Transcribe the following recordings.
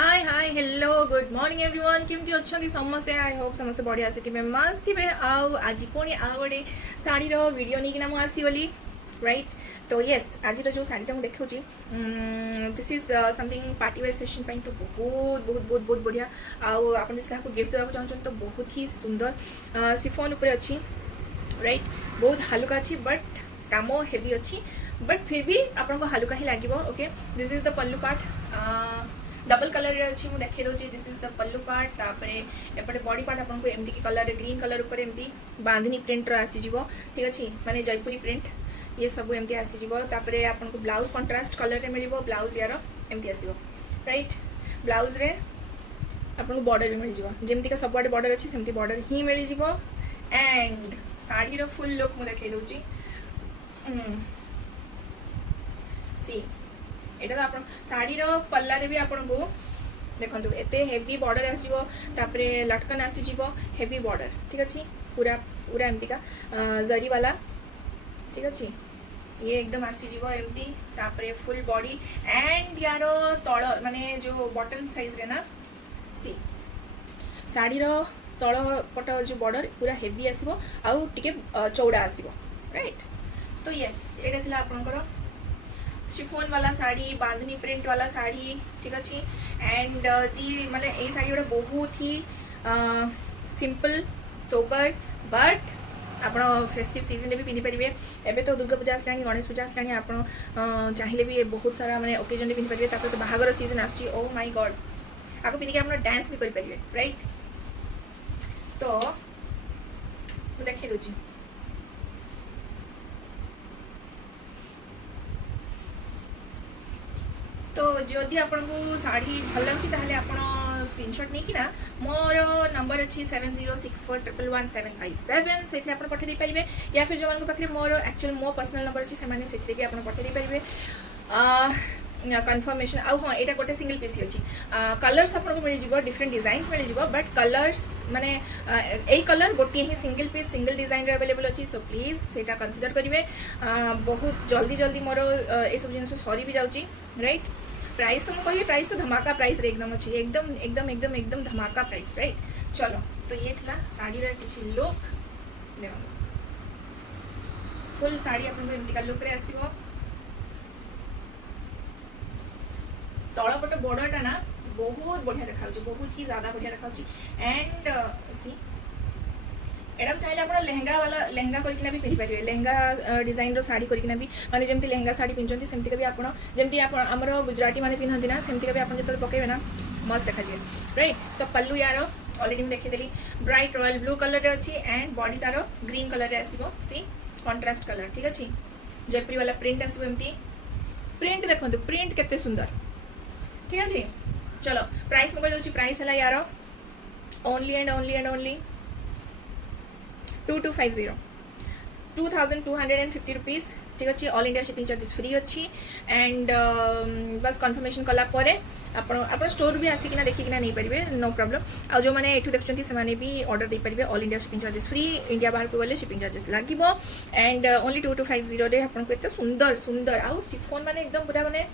हाय hi hello good morning everyone केमती अच्छा समस्ते आई होप समस्त बढ़िया से मस्त थे आज पुणी आउ गोटे शाढ़ीर वीडियो नहीं मुझे आसीगली राइट तो येस आज जो शाढ़ीटा मुझे देखा this is something party wear सेशन पाई तो बहुत बहुत बहुत बहुत बढ़िया आप गिफ्ट देवाक चाहते तो बहुत ही सुंदर सिफोन उपर अच्छी राइट बहुत हालुका अच्छी बट काम हेवी अच्छी बट फिर भी आपको हालुका ही लगे okay this is the pallu part double colour अच्छी मुझे देखी दूसरी this is the pallu part तापर एपटे बॉडी पार्ट आपको एमती की कलर ग्रीन कलर ऊपर एमती बांधनी प्रिंटर आसीज ठीक अच्छे माने जयपुरी प्रिंट ये सब एमती आसीज आपको ब्लाउज कंट्रास्ट कलर मिल ब्लाउज यार एमती आसो राइट ब्लाउज रे आपको बॉर्डर भी मिल जमी का सब बॉर्डर अच्छी सेमती बॉर्डर ही मिल एंड शाढ़ीर फुल लुक मुझे देखी दूसरी सी एटा तो आप शाढ़ीर पल्लारे भी आपन को देखो एते हेवी बॉर्डर आसपरे लटकन आसीज हेवी बॉर्डर ठीक अच्छे पूरा पूरा एमती का जरी वाला ठीक अच्छे ये एकदम आसीज एमती तापरे फुल बॉडी एंड यार तल माने जो बॉटम साइज रे ना सी शाढ़ीर तल पट जो बॉर्डर पूरा हेवी आसो आउ टिके चौड़ा आसो राइट तो येस एटा थिला आपनकर शिफोन वाला साड़ी बांधनी प्रिंट वाला साड़ी ठीक अच्छे एंड दी मतलब ये साड़ी गोटे बहुत ही सिंपल सोबर बट आप फेस्टिव सीजन भी पिंधि पारे एवं तो दुर्गा पूजा आसला गणेश पूजा आसला आप चाहिए भी बहुत सारा माने ओकेजन पिंधि पारे तो बाहागर सीजन आस माय गॉड आपको पिंधिक आप डांस भी करेंगे राइट तो देखी दूसरी तो जदि आपन को साड़ी भल लगे आप स्क्रीनशॉट नहीं ना मोर नंबर अच्छी 7064111757 से आप पठे पारे या फिर जो पाखे मोर एक्चुअल मो पर्सनल नंबर अच्छी से भी आप पठे पारे कन्फर्मेशन आउ हाँ यहाँ गोटे सिंगल पीस अच्छी कलर्स आपको मिल जाव डिफरेंट डिजाइन्स मिल जाव बट कलर्स माने यही कलर गोटे ही single piece single design available अच्छी सो प्लीज से कनसीडर करेंगे बहुत जल्दी जल्दी मोर ये सब जिन सरी भी जाऊँगी राइट प्राइस तो मुझे प्राइस तो धमाका प्राइस रे एकदम अच्छी एकदम एकदम एकदम एकदम धमाका प्राइस राइट चलो तो ये थी शाढ़ीर किसी लुक देख फुल शाढ़ी आपको एमती का लुक रे आसो तलपट बॉर्डरटा ना बहुत बढ़िया देखा बहुत ही ज्यादा बढ़िया देखा एंड सी एटा चाहिए आप लेहंगा वाला लेहंगा करके भी पिंधि पारे लेहंगा डिजाइन रो साड़ी करके भी माने जमती लेहंगा साड़ी पिंधती सेमती भी आप जमती आमर गुजराती मैंने पिंधती ना सेमती भी आप जो पकेबे ना मस्त देखा जाए राइट तो पल्लू यार ऑलरेडी मुझे देखीदेली ब्राइट रॉयल ब्लू कलर अच्छी एंड बॉडी तार ग्रीन कलर आसो सी कंट्रास्ट कलर ठीक अच्छे जयपुरी वाला प्रिंट आसो एमती प्रिंट देखो प्रिंट केते सुंदर ठीक अच्छे चलो प्राइस मुझे कही प्राइस है यार ओनली एंड ओनली 2250 2250 रुपीज ठीक अच्छे all India shipping charges free अच्छी एंड बस कन्फर्मेशन कलापर आप स्टोर भी आसिकिना देखिकिना नहीं पारे नो प्रॉब्लम आ जो मैंने एठू देखुं से भी ऑर्डर दे पारे all India shipping charges free India बाहर को गले शिपिंग चार्जेस लगे एंड ओनली 2250 रे आपको एत सुंदर सुंदर आउ सिफोन माने एकदम पूरा माने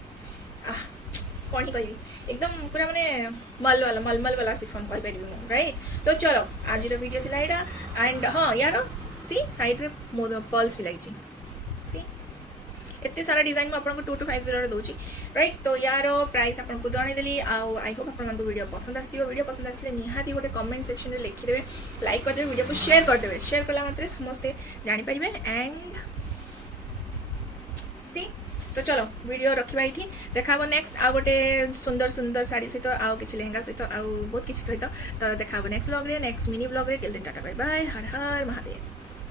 कौन ही कही एकदम पूरा माने मलमल वाला सिफोन कही पारि राइट तो चलो आज वीडियो थी यहाँ एंड हाँ यार सी साइड रे पर्ल्स भी लगी सी एत सारा डिजाइन मुझे आपको 2250 दूसरी राइट तो यार प्राइस आपको जनईदेली आई होप आपको वीडियो पसंद आसो वीडियो पसंद आसले निहाती गोटे कमेंट सेक्शन में लिखिदेवे लाइक करदे वीडियो को शेयर करदे शेयर कला मात्रे समस्ते जानीपारे एंड सी तो चलो वीडियो रखा ये देखा नेक्स्ट आ गोटे सुंदर सुंदर साड़ी सहित आउ कि लेहंगा सहित आउ बहुत किसी सहित तो देखा नेक्स्ट ब्लॉग रे नेक्स्ट मिनी ब्लॉग रे till then tata bye bye हर हर महादेव।